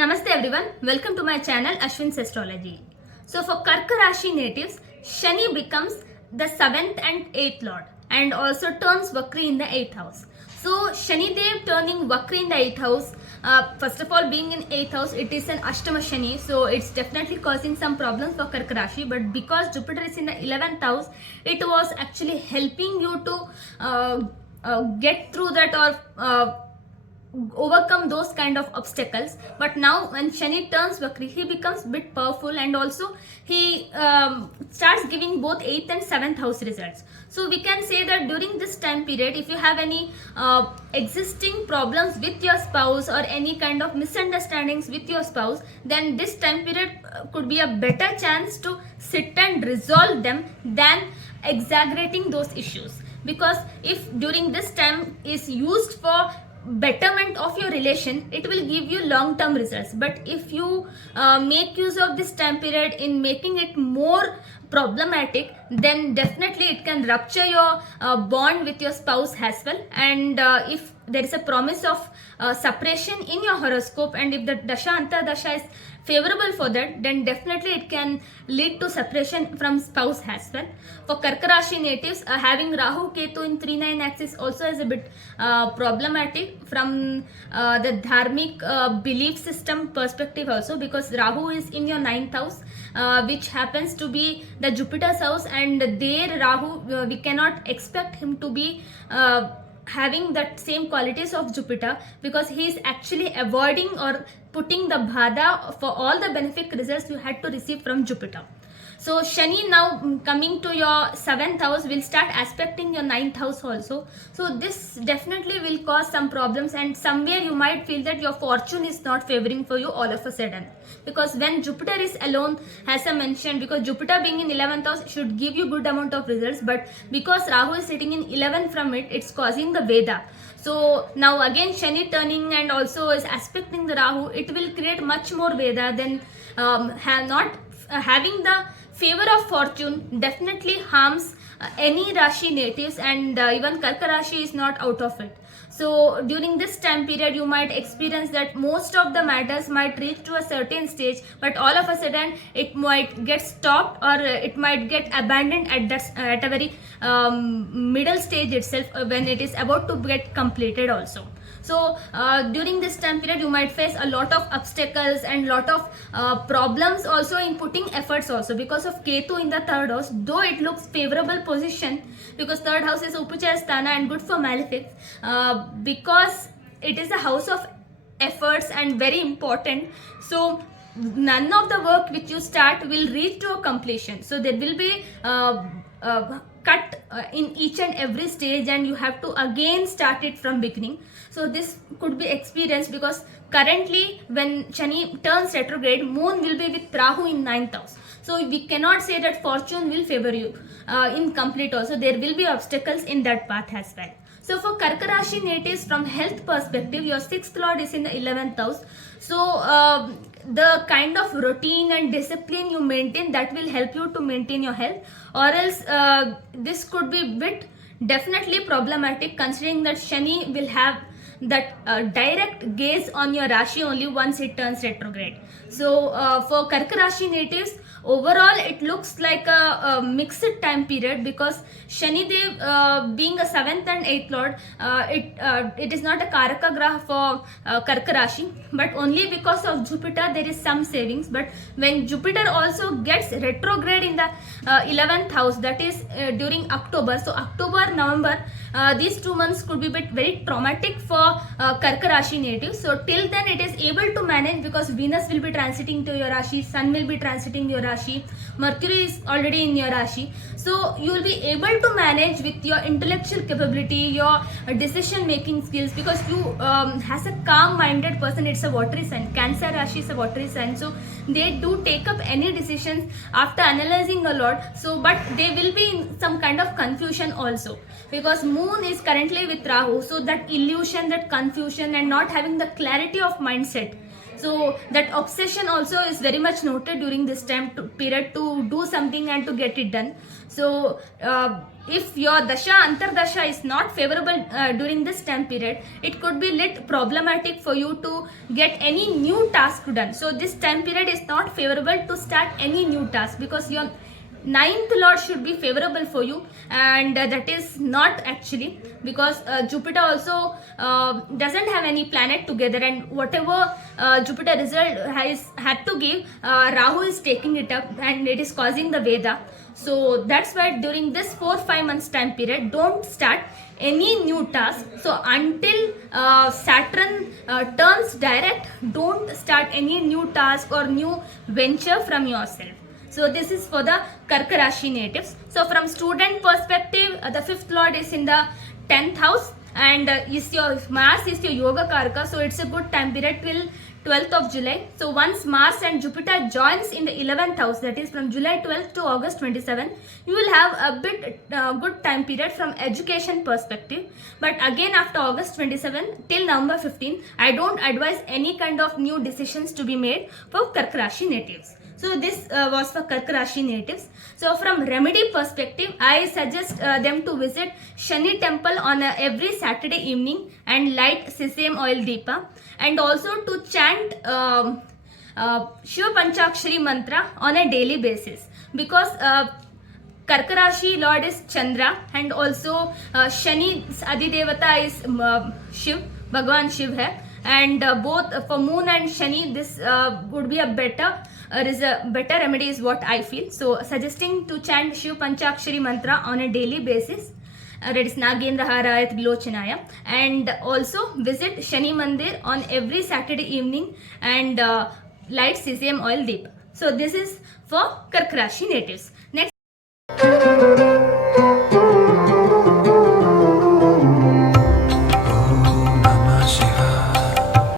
Namaste everyone, welcome to my channel Ashwin's Astrology. So for Karka Rashi natives, Shani becomes the 7th and 8th lord and also turns Vakri in the 8th house. So Shani Dev turning Vakri in the 8th house, first of all being in 8th house, it is an Ashtama Shani, so it's definitely causing some problems for Karka Rashi, but because Jupiter is in the 11th house, it was actually helping you to get through that or overcome those kind of obstacles. But now when Shani turns Vakri, he becomes a bit powerful and also he starts giving both 8th and 7th house results. So we can say that during this time period, if you have any existing problems with your spouse or any kind of misunderstandings with your spouse, then this time period could be a better chance to sit and resolve them than exaggerating those issues. Because if during this time is used for betterment of your relation, it will give you long term results. But if you make use of this time period in making it more problematic, then definitely it can rupture your bond with your spouse as well. And if there is a promise of separation in your horoscope, and if the dasha antardasha is favorable for that, then definitely it can lead to separation from spouse as well. For Karka Rashi natives, having Rahu Ketu in 3-9 axis also is a bit problematic from the dharmic belief system perspective also, because Rahu is in your 9th house, which happens to be the Jupiter's house, and there Rahu, we cannot expect him to be having that same qualities of Jupiter, because he is actually avoiding or putting the bhada for all the benefic results you had to receive from Jupiter. So Shani now coming to your 7th house will start aspecting your 9th house also. So this definitely will cause some problems, and somewhere you might feel that your fortune is not favoring for you all of a sudden. Because when Jupiter is alone, as I mentioned, because Jupiter being in 11th house should give you good amount of results, but because Rahu is sitting in 11 from it, it's causing the Veda. So now again Shani turning and also is aspecting the Rahu, it will create much more Veda than having the favor of fortune definitely harms any Rashi natives, and even Karka Rashi is not out of it. So during this time period, you might experience that most of the matters might reach to a certain stage, but all of a sudden it might get stopped or it might get abandoned at a very middle stage itself, when it is about to get completed also. So during this time period, you might face a lot of obstacles and lot of problems also in putting efforts also, because of Ketu in the 3rd house. Though it looks favorable position, because 3rd house is Upachaya Sthana and good for malefics, because it is a house of efforts and very important. So none of the work which you start will reach to a completion. So there will be cut in each and every stage, and you have to again start it from beginning. So this could be experienced because currently when Shani turns retrograde, moon will be with Rahu in 9th house. So we cannot say that fortune will favor you in complete also. There will be obstacles in that path as well. So for Karka Rashi natives, from health perspective, your 6th lord is in the 11th house. So the kind of routine and discipline you maintain, that will help you to maintain your health, or else this could be bit definitely problematic, considering that Shani will have that direct gaze on your Rashi only once it turns retrograde. So for Karka Rashi natives, overall it looks like a mixed time period, because Shani Dev being a 7th and 8th lord, it is not a Karaka Graha for Karka Rashi, but only because of Jupiter there is some savings. But when Jupiter also gets retrograde in the 11th house, that is during October, so October, November, these 2 months could be bit very traumatic for Karka Rashi natives. So till then it is able to manage, because Venus will be transiting to your Rashi, Sun will be transiting your Rashi, Mercury is already in your Rashi. So you will be able to manage with your intellectual capability, your decision making skills, because you as a calm minded person, it's a watery sign, Cancer Rashi is a watery sign, so they do take up any decisions after analyzing a lot. So but they will be in some kind of confusion also, because moon is currently with Rahu, so that illusion, that confusion, and not having the clarity of mindset, so that obsession also is very much noted during this time period to do something and to get it done. So if your dasha antardasha is not favorable during this time period, it could be lit problematic for you to get any new task done. So this time period is not favorable to start any new task, because your ninth lord should be favorable for you, and that is not actually, because Jupiter also doesn't have any planet together, and whatever Jupiter result has had to give, Rahu is taking it up and it is causing the Veda. So that's why during this 4-5 months time period, don't start any new task. So until Saturn turns direct, don't start any new task or new venture from yourself. So this is for the Karka Rashi natives. So from student perspective, the 5th lord is in the 10th house, and is your Mars is your Yoga Karka. So it's a good time period till 12th of July. So once Mars and Jupiter joins in the 11th house, that is from July 12th to August 27, you will have a bit good time period from education perspective. But again, after August 27 till November 15, I don't advise any kind of new decisions to be made for Karka Rashi natives. So this was for Karka Rashi natives. So from remedy perspective, I suggest them to visit Shani temple on every Saturday evening and light sesame oil deepa, and also to chant Shiva Panchakshari mantra on a daily basis, because Karka Rashi lord is Chandra, and also Shani's Adidevata is Shiv, Bhagwan Shiv hai, and both for moon and Shani, this would be a better remedy is what I feel. So suggesting to chant Shiv Panchakshari mantra on a daily basis, that is Nagendra Haraya Trilochanaya, and also visit Shani Mandir on every Saturday evening and light sesame oil deep. So this is for Karka Rashi natives. Next